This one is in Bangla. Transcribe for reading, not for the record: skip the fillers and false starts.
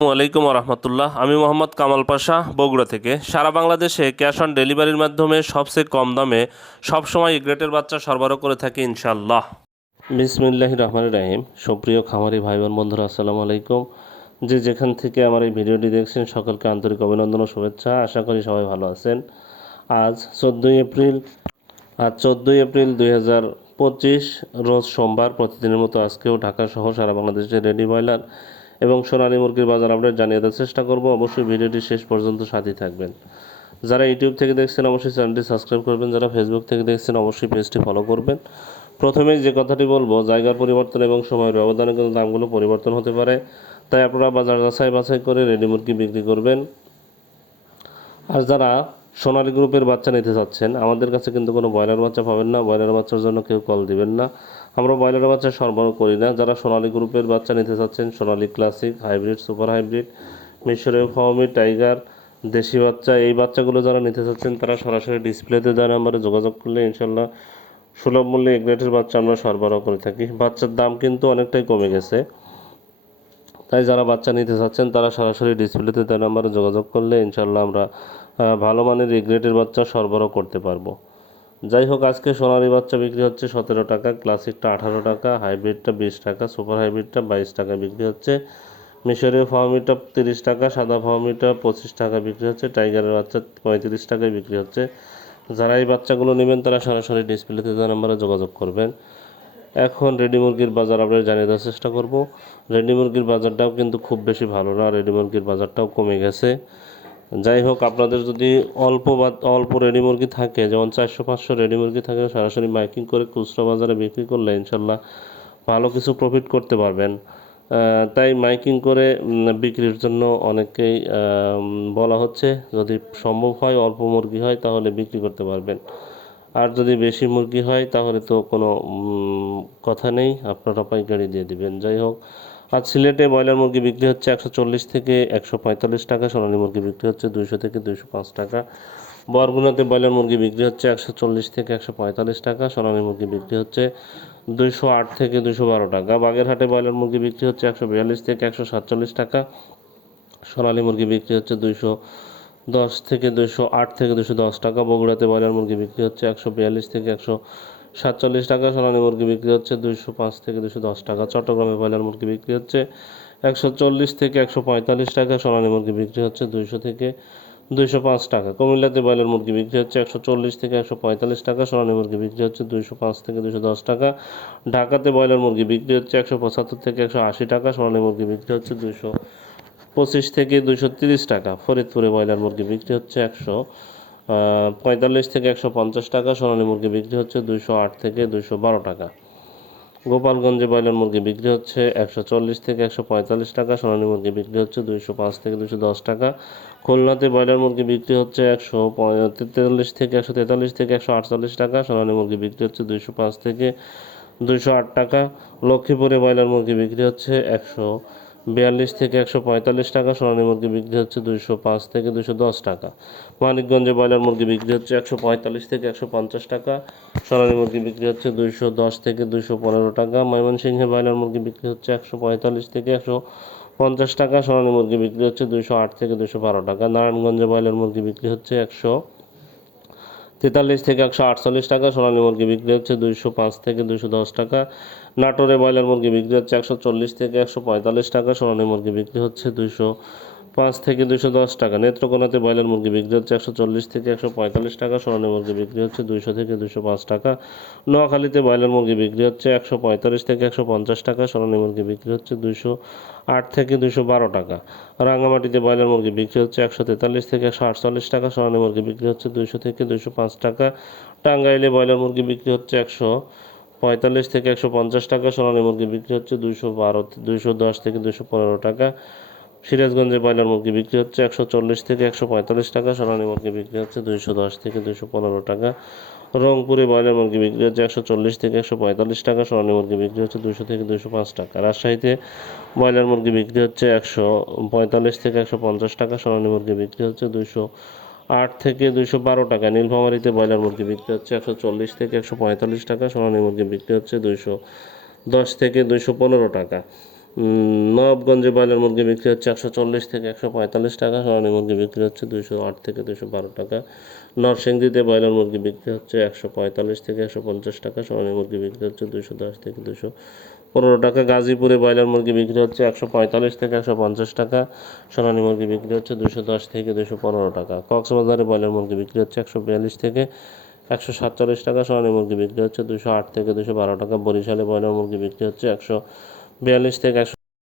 আসসালামু আলাইকুম রহমতুল্লাহ। আমি মোহাম্মদ কামাল পাশা, বগুড়া থেকে। সারা বাংলাদেশে ক্যাশ অন ডেলিভারির মাধ্যমে সবচেয়ে কম দামে সবসময় গ্রেটের বাচ্চা সরবরাহ করে থাকি ইনশাল্লাহ। বিসমিল্লাহির রহমানির রহিম। সুপ্রিয় খামারি ভাই বোন বন্ধুরা, আসসালামু আলাইকুম। যে যেখান থেকে আমার এই ভিডিওটি দেখছেন সকলকে আন্তরিক অভিনন্দন ও শুভেচ্ছা। আশা করি সবাই ভালো আছেন। আজ 14 এপ্রিল 2025 রোজ সোমবার। প্রতিদিনের মতো আজকেও ঢাকা সহ সারা বাংলাদেশে রেডি ব্রয়লার এবং সোনালী মুরগির বাজার আপডেট জানিয়ে দেওয়ার চেষ্টা করব। অবশ্যই ভিডিওটি শেষ পর্যন্ত সাথেই থাকবেন। যারা ইউটিউব থেকে দেখছেন অবশ্যই চ্যানেলটি সাবস্ক্রাইব করবেন, যারা ফেসবুক থেকে দেখছেন অবশ্যই পেজটি ফলো করবেন। প্রথমেই যে কথাটি বলবো, জায়গার পরিবর্তন এবং সময়ের ব্যবধানে কিন্তু দামগুলো পরিবর্তন হতে পারে, তাই আপনারা বাজার যাচাই বাছাই করে রেডি মুরগি বিক্রি করবেন। আর যারা সোনালী গ্রুপের বাচ্চা নিতে চাচ্ছেন, আমাদের কাছে কিন্তু কোনো ব্রয়লার বাচ্চা পাবেন না। ব্রয়লার বাচ্চার জন্য কেউ কল দিবেন না, আমরা ব্রয়লার বাচ্চা সরবরাহ করি না। যারা সোনালী গ্রুপের বাচ্চা নিতে চাচ্ছেন, সোনালী ক্লাসিক, হাইব্রিড, সুপার হাইব্রিড, মিশরীয় ফার্মি, টাইগার, দেশি বাচ্চা, এই বাচ্চাগুলো যারা নিতে চাচ্ছেন তারা সরাসরি ডিসপ্লেতে দেওয়া নাম্বারে যোগাযোগ করলে ইনশাল্লাহ সুলভ মূল্যে এ গ্রেডের বাচ্চা আমরা সরবরাহ করে থাকি। বাচ্চার দাম কিন্তু অনেকটাই কমে গেছে, তাই যারা বাচ্চা নিতে চাচ্ছেন তারা সরাসরি ডিসপ্লেতে দেওয়া নাম্বারে যোগাযোগ করলে ইনশাল্লাহ আমরা ভালো মানের এ গ্রেডের বাচ্চা সরবরাহ করতে পারবো। যাই হোক, আজকে সোনালী বাচ্চা বিক্রি হচ্ছে 17 টাকা, ক্লাসিকটা 18 টাকা, হাইব্রিডটা 20 টাকা, সুপার হাইব্রিডটা 22 টাকা বিক্রি হচ্ছে, মিশরীয় ফার্মিটা 30 টাকা, সাদা ফার্মিটা 25 টাকা বিক্রি হচ্ছে, টাইগারের বাচ্চা 35 টাকায় বিক্রি হচ্ছে। যারা এই বাচ্চাগুলো নেবেন তারা সরাসরি ডিসপ্লেতে দেওয়া নাম্বারে যোগাযোগ করবেন। এখন রেডি মুরগির বাজার আপডেট জানিয়ে দেওয়ার চেষ্টা করব। রেডি মুরগির বাজারটাও কিন্তু খুব বেশি ভালো না, রেডি মুরগির বাজারটাও কমে গেছে। যাই হোক, আপনাদের যদি অল্প রেডি মুরগি থাকে, যেমন 400-500 রেডি মুরগি থাকে, সরাসরি মাইকিং করে খুচরা বাজারে বিক্রি করলে ইনশাল্লাহ ভালো কিছু প্রফিট করতে পারবেন। তাই মাইকিং করে বিক্রির জন্য অনেকেই বলা হচ্ছে, যদি সম্ভব হয় অল্প মুরগি হয় তাহলে বিক্রি করতে পারবেন। আর যদি বেশি মুরগি হয় তাহলে তো কোনো কথা নেই, আপনারা পাইকারি দিয়ে দিবেন। যাই হোক, আজ সিলেটে ব্রয়লার মুরগি বিক্রি হচ্ছে 140 থেকে 145 টাকা, সোনালী মুরগি বিক্রি হচ্ছে 200 থেকে 205 টাকা। বরগুনাতে ব্রয়লার মুরগি বিক্রি হচ্ছে 140 থেকে 145 টাকা, সোনালী মুরগি বিক্রি হচ্ছে 208 থেকে 212 টাকা। বাগেরহাটে ব্রয়লার মুরগি বিক্রি হচ্ছে 142 থেকে 147 টাকা, সোনালী মুরগি বিক্রি হচ্ছে 210 থেকে 208 থেকে 210 টাকা। বগুড়াতে ব্রয়লার মুরগি বিক্রি হচ্ছে 142 থেকে 147 টাকা, সোনালী মুরগি বিক্রি হচ্ছে 205 থেকে 210 টাকা। চট্টগ্রামে ব্রয়লার মুরগি বিক্রি হচ্ছে 140 থেকে 145 টাকা, সোনালী মুরগি বিক্রি হচ্ছে 200 থেকে 205 টাকা। কুমিল্লাতে ব্রয়লার মুরগি বিক্রি হচ্ছে 140 থেকে 145 টাকা, সোনালী মুরগি বিক্রি হচ্ছে 205 থেকে 210 টাকা। ঢাকাতে ব্রয়লার মুরগি বিক্রি হচ্ছে 175 থেকে 180 টাকা, সোনালী মুরগি বিক্রি হচ্ছে 225 থেকে 230 টাকা। ফরিদপুরে ব্রয়লার মুরগি বিক্রি হচ্ছে 145 থেকে 150 টাকা, সোনালী মুরগি বিক্রি হচ্ছে 208 থেকে 212 টাকা। গোপালগঞ্জে ব্রয়লার মুরগি বিক্রি হচ্ছে 140 থেকে 145 টাকা, সোনালী মুরগি বিক্রি হচ্ছে 205 থেকে 210 টাকা। খুলনাতে ব্রয়লার মুরগি বিক্রি হচ্ছে 143 থেকে 143 থেকে 148 টাকা, সোনালী মুরগি বিক্রি হচ্ছে 205 থেকে 208 টাকা। লক্ষ্মীপুরে ব্রয়লার মুরগি বিক্রি হচ্ছে 142 থেকে 145 টাকা, সোনালী মুরগি বিক্রি হচ্ছে 205 থেকে 210 টাকা। মানিকগঞ্জে ব্রয়লার মুরগি বিক্রি হচ্ছে 145 থেকে 150 টাকা, সোনালী মুরগি বিক্রি হচ্ছে 210 থেকে 215 টাকা। ময়মনসিংহে ব্রয়লার মুরগি বিক্রি হচ্ছে 145 থেকে 150 টাকা, সোনালী মুরগি বিক্রি হচ্ছে 208 থেকে 212 টাকা। নারায়ণগঞ্জে ব্রয়লার মুরগি বিক্রি হচ্ছে 143 থেকে 148 টাকা, সোনালী মুরগি বিক্রি হচ্ছে 205 থেকে 210 টাকা। নাটোরে ব্রয়লার মুরগি বিক্রি হচ্ছে 140 থেকে 145 টাকা, সোনালী মুরগি বিক্রি হচ্ছে 205 থেকে 210 টাকা। নেত্রকোনাতে ব্রয়লার মুরগি বিক্রি হচ্ছে 140 থেকে 145 টাকা, সোনালী মুরগি বিক্রি হচ্ছে 200 থেকে 205 টাকা। নোয়াখালীতে ব্রয়লার মুরগি বিক্রি হচ্ছে 145 থেকে 150 টাকা, সোনালী মুরগি বিক্রি হচ্ছে 208 থেকে 212 টাকা। রাঙ্গামাটিতে ব্রয়লার মুরগি বিক্রি হচ্ছে 143 থেকে 148 টাকা, সোনালী মুরগি বিক্রি হচ্ছে 200 থেকে 205 টাকা। টাঙ্গাইলে ব্রয়লার মুরগি বিক্রি হচ্ছে 145 থেকে 150 টাকা, সোনালী মুরগি বিক্রি হচ্ছে 210 থেকে 215 টাকা। সিরাজগঞ্জে ব্রয়লার মুরগি বিক্রি হচ্ছে 140 থেকে 145 টাকা, সোনালী মুরগি বিক্রি হচ্ছে 210 থেকে 215 টাকা। রংপুরে ব্রয়লার মুরগি বিক্রি হচ্ছে 140 থেকে 145 টাকা, সোনালী মুরগি বিক্রি হচ্ছে 200 থেকে 205 টাকা। রাজশাহীতে ব্রয়লার মুরগি বিক্রি হচ্ছে 145 থেকে 150 টাকা, সোনালী মুরগি বিক্রি হচ্ছে 208 থেকে 212 টাকা। নীলফামারীতে ব্রয়লার মুরগি বিক্রি হচ্ছে 140 থেকে 145 টাকা, সোনালী মুরগি বিক্রি হচ্ছে 210 থেকে 215 টাকা। নবাবগঞ্জে ব্রয়লার মুরগি বিক্রি হচ্ছে 140 থেকে 145 টাকা, সোনালী মুরগি বিক্রি হচ্ছে 208 থেকে 212 টাকা। নরসিংদীতে ব্রয়লার মুরগি বিক্রি হচ্ছে 145 থেকে 150 টাকা, সোনালী মুরগি বিক্রি হচ্ছে 210 থেকে 215 টাকা। গাজীপুরে ব্রয়লার মুরগি বিক্রি হচ্ছে 145 থেকে 150 টাকা, সোনালী মুরগি বিক্রি হচ্ছে 210 থেকে 215 টাকা। কক্সবাজারে ব্রয়লার মুরগি বিক্রি হচ্ছে 142 থেকে 147 টাকা, সোনালী মুরগি বিক্রি হচ্ছে 208 থেকে 212 টাকা। বরিশালে ব্রয়লার মুরগি বিক্রি হচ্ছে 142 থেকে